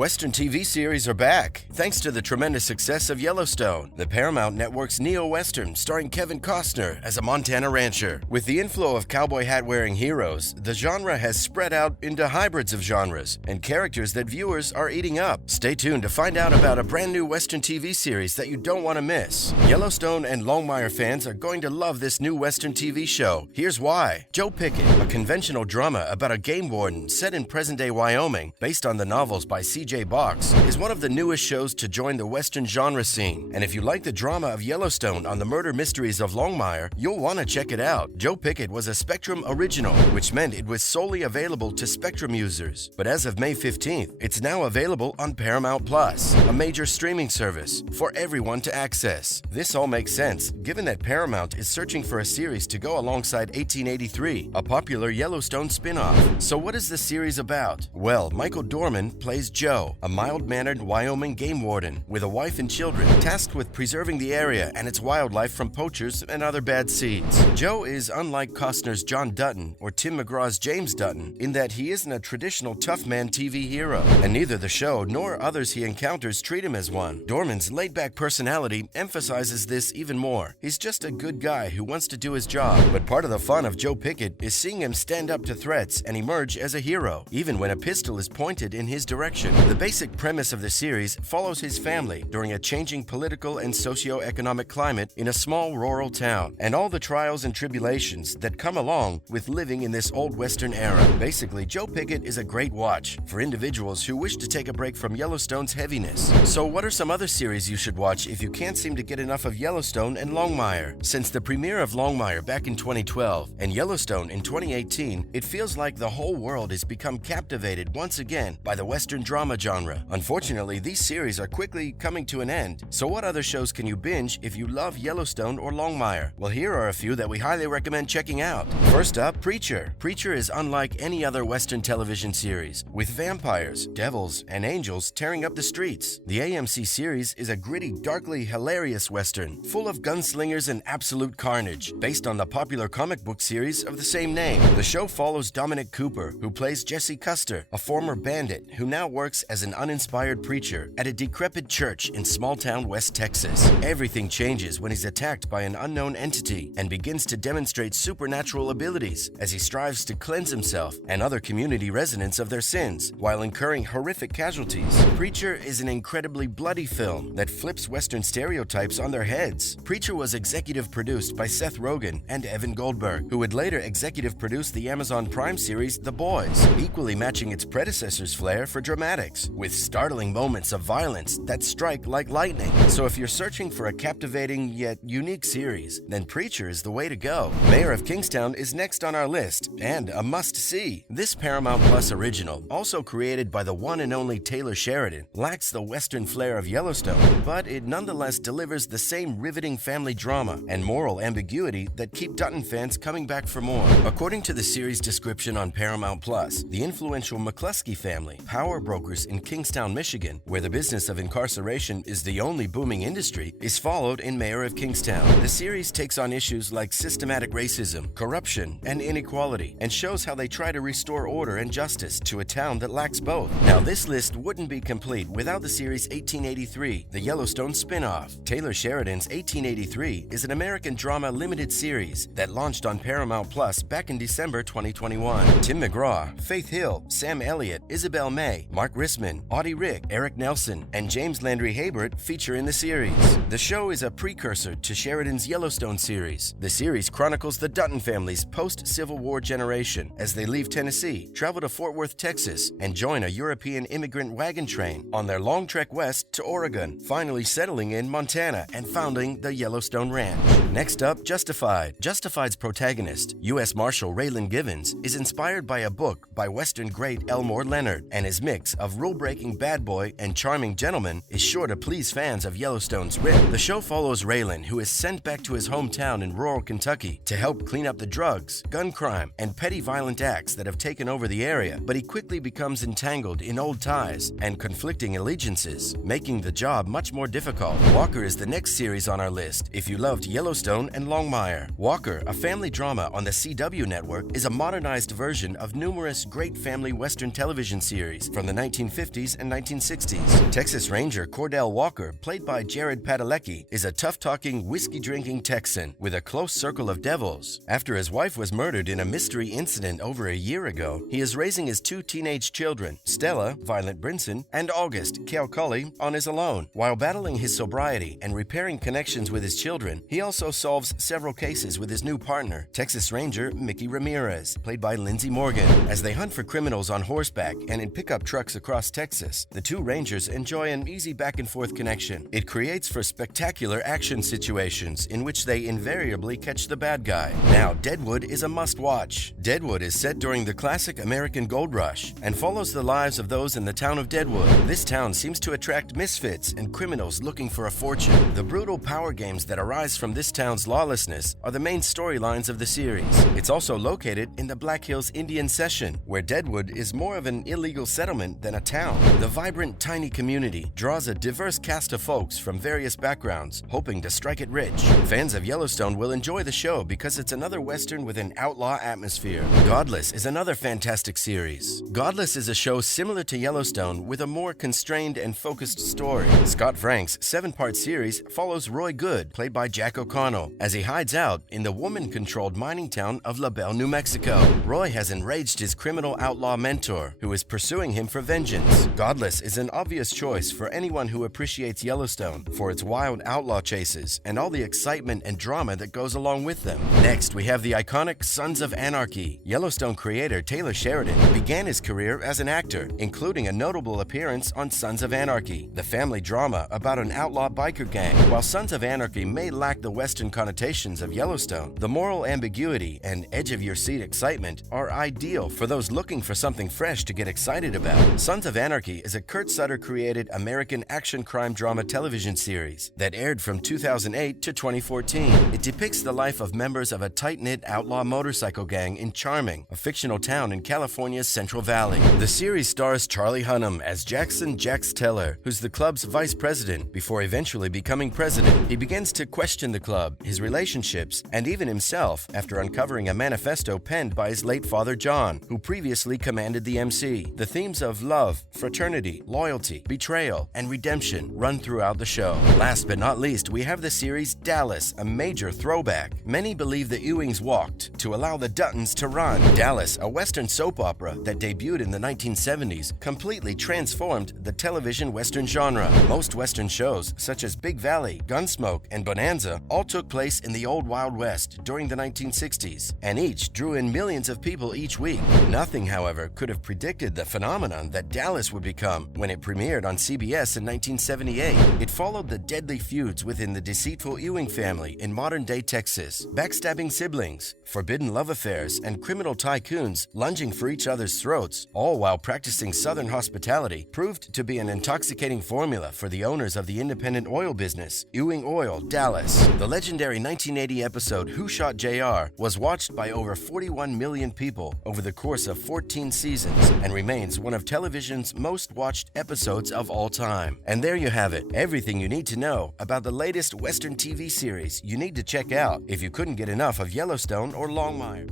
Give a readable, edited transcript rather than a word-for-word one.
Western TV series are back, thanks to the tremendous success of Yellowstone, the Paramount Network's neo-western starring Kevin Costner as a Montana rancher. With the inflow of cowboy hat-wearing heroes, the genre has spread out into hybrids of genres and characters that viewers are eating up. Stay tuned to find out about a brand new Western TV series that you don't want to miss. Yellowstone and Longmire fans are going to love this new Western TV show. Here's why. Joe Pickett, a conventional drama about a game warden set in present-day Wyoming, based on the novels by C.J. Box, is one of the newest shows to join the Western genre scene. And if you like the drama of Yellowstone on the murder mysteries of Longmire, you'll want to check it out. Joe Pickett was a Spectrum original, which meant it was solely available to Spectrum users. But as of May 15th, it's now available on Paramount Plus, a major streaming service, for everyone to access. This all makes sense, given that Paramount is searching for a series to go alongside 1883, a popular Yellowstone spin-off. So what is the series about? Well, Michael Dorman plays Joe, a mild-mannered Wyoming game warden with a wife and children, tasked with preserving the area and its wildlife from poachers and other bad seeds. Joe is unlike Costner's John Dutton or Tim McGraw's James Dutton in that he isn't a traditional tough man TV hero, and neither the show nor others he encounters treat him as one. Dorman's laid-back personality emphasizes this even more. He's just a good guy who wants to do his job, but part of the fun of Joe Pickett is seeing him stand up to threats and emerge as a hero, even when a pistol is pointed in his direction. The basic premise of the series follows his family during a changing political and socio-economic climate in a small rural town, and all the trials and tribulations that come along with living in this old Western era. Basically, Joe Pickett is a great watch for individuals who wish to take a break from Yellowstone's heaviness. So what are some other series you should watch if you can't seem to get enough of Yellowstone and Longmire? Since the premiere of Longmire back in 2012 and Yellowstone in 2018, it feels like the whole world has become captivated once again by the Western drama genre. Unfortunately, these series are quickly coming to an end. So what other shows can you binge if you love Yellowstone or Longmire? Well, here are a few that we highly recommend checking out. First up, Preacher. Preacher is unlike any other Western television series, with vampires, devils, and angels tearing up the streets. The AMC series is a gritty, darkly hilarious Western, full of gunslingers and absolute carnage, based on the popular comic book series of the same name. The show follows Dominic Cooper, who plays Jesse Custer, a former bandit who now works as an uninspired preacher at a decrepit church in small-town West Texas. Everything changes when he's attacked by an unknown entity and begins to demonstrate supernatural abilities as he strives to cleanse himself and other community residents of their sins while incurring horrific casualties. Preacher is an incredibly bloody film that flips Western stereotypes on their heads. Preacher was executive produced by Seth Rogen and Evan Goldberg, who would later executive produce the Amazon Prime series The Boys, equally matching its predecessor's flair for dramatics, with startling moments of violence that strike like lightning. So if you're searching for a captivating yet unique series, then Preacher is the way to go. Mayor of Kingstown is next on our list, and a must-see. This Paramount Plus original, also created by the one and only Taylor Sheridan, lacks the Western flair of Yellowstone, but it nonetheless delivers the same riveting family drama and moral ambiguity that keep Dutton fans coming back for more. According to the series description on Paramount Plus, the influential McCluskey family, power brokers in Kingstown, Michigan, where the business of incarceration is the only booming industry, is followed in Mayor of Kingstown. The series takes on issues like systematic racism, corruption, and inequality, and shows how they try to restore order and justice to a town that lacks both. Now, this list wouldn't be complete without the series 1883, the Yellowstone spin-off. Taylor Sheridan's 1883 is an American drama limited series that launched on Paramount Plus back in December 2021. Tim McGraw, Faith Hill, Sam Elliott, Isabel May, Mark Rissman, Audie Rick, Eric Nelson, and James Landry Habert feature in the series. The show is a precursor to Sheridan's Yellowstone series. The series chronicles the Dutton family's post-Civil War generation as they leave Tennessee, travel to Fort Worth, Texas, and join a European immigrant wagon train on their long trek west to Oregon, finally settling in Montana and founding the Yellowstone Ranch. Next up, Justified. Justified's protagonist, U.S. Marshal Raylan Givens, is inspired by a book by Western great Elmore Leonard, and his mix of rule-breaking bad boy and charming gentleman is sure to please fans of Yellowstone's rip. The show follows Raylan, who is sent back to his hometown in rural Kentucky to help clean up the drugs, gun crime, and petty violent acts that have taken over the area, but he quickly becomes entangled in old ties and conflicting allegiances, making the job much more difficult. Walker is the next series on our list if you loved Yellowstone and Longmire. Walker, a family drama on the CW network, is a modernized version of numerous great family Western television series from the 1950s 1950s and 1960s. Texas Ranger Cordell Walker, played by Jared Padalecki, is a tough-talking, whiskey-drinking Texan with a close circle of devils. After his wife was murdered in a mystery incident over a year ago, he is raising his two teenage children, Stella, Violet Brinson, and August, Kale Cully, on his own. While battling his sobriety and repairing connections with his children, he also solves several cases with his new partner, Texas Ranger Mickey Ramirez, played by Lindsey Morgan. As they hunt for criminals on horseback and in pickup trucks across Texas, the two Rangers enjoy an easy back-and-forth connection. It creates for spectacular action situations in which they invariably catch the bad guy. Now, Deadwood is a must-watch. Deadwood is set during the classic American Gold Rush and follows the lives of those in the town of Deadwood. This town seems to attract misfits and criminals looking for a fortune. The brutal power games that arise from this town's lawlessness are the main storylines of the series. It's also located in the Black Hills Indian Session, where Deadwood is more of an illegal settlement than a town. The vibrant, tiny community draws a diverse cast of folks from various backgrounds, hoping to strike it rich. Fans of Yellowstone will enjoy the show because it's another Western with an outlaw atmosphere. Godless is another fantastic series. Godless is a show similar to Yellowstone with a more constrained and focused story. Scott Frank's 7-part series follows Roy Good, played by Jack O'Connell, as he hides out in the woman-controlled mining town of La Belle, New Mexico. Roy has enraged his criminal outlaw mentor, who is pursuing him for vengeance. Godless is an obvious choice for anyone who appreciates Yellowstone for its wild outlaw chases and all the excitement and drama that goes along with them. Next, we have the iconic Sons of Anarchy. Yellowstone creator Taylor Sheridan began his career as an actor, including a notable appearance on Sons of Anarchy, the family drama about an outlaw biker gang. While Sons of Anarchy may lack the Western connotations of Yellowstone, the moral ambiguity and edge-of-your-seat excitement are ideal for those looking for something fresh to get excited about. Sons of Anarchy is a Kurt Sutter-created American action crime drama television series that aired from 2008 to 2014. It depicts the life of members of a tight-knit outlaw motorcycle gang in Charming, a fictional town in California's Central Valley. The series stars Charlie Hunnam as Jackson Jax Teller, who's the club's vice president before eventually becoming president. He begins to question the club, his relationships, and even himself after uncovering a manifesto penned by his late father John, who previously commanded the MC. The themes of love, fraternity, loyalty, betrayal, and redemption run throughout the show. Last but not least, we have the series Dallas, a major throwback. Many believe the Ewings walked to allow the Duttons to run. Dallas, a Western soap opera that debuted in the 1970s, completely transformed the television Western genre. Most Western shows, such as Big Valley, Gunsmoke, and Bonanza, all took place in the old Wild West during the 1960s, and each drew in millions of people each week. Nothing, however, could have predicted the phenomenon that Dallas would become when it premiered on CBS in 1978. It followed the deadly feuds within the deceitful Ewing family in modern-day Texas, backstabbing siblings, forbidden love affairs, and criminal tycoons lunging for each other's throats, all while practicing Southern hospitality, proved to be an intoxicating formula for the owners of the independent oil business, Ewing Oil, Dallas. The legendary 1980 episode Who Shot JR was watched by over 41 million people over the course of 14 seasons and remains one of television's most watched episodes of all time. And there you have it, everything you need to know about the latest Western TV series you need to check out if you couldn't get enough of Yellowstone or Longmire.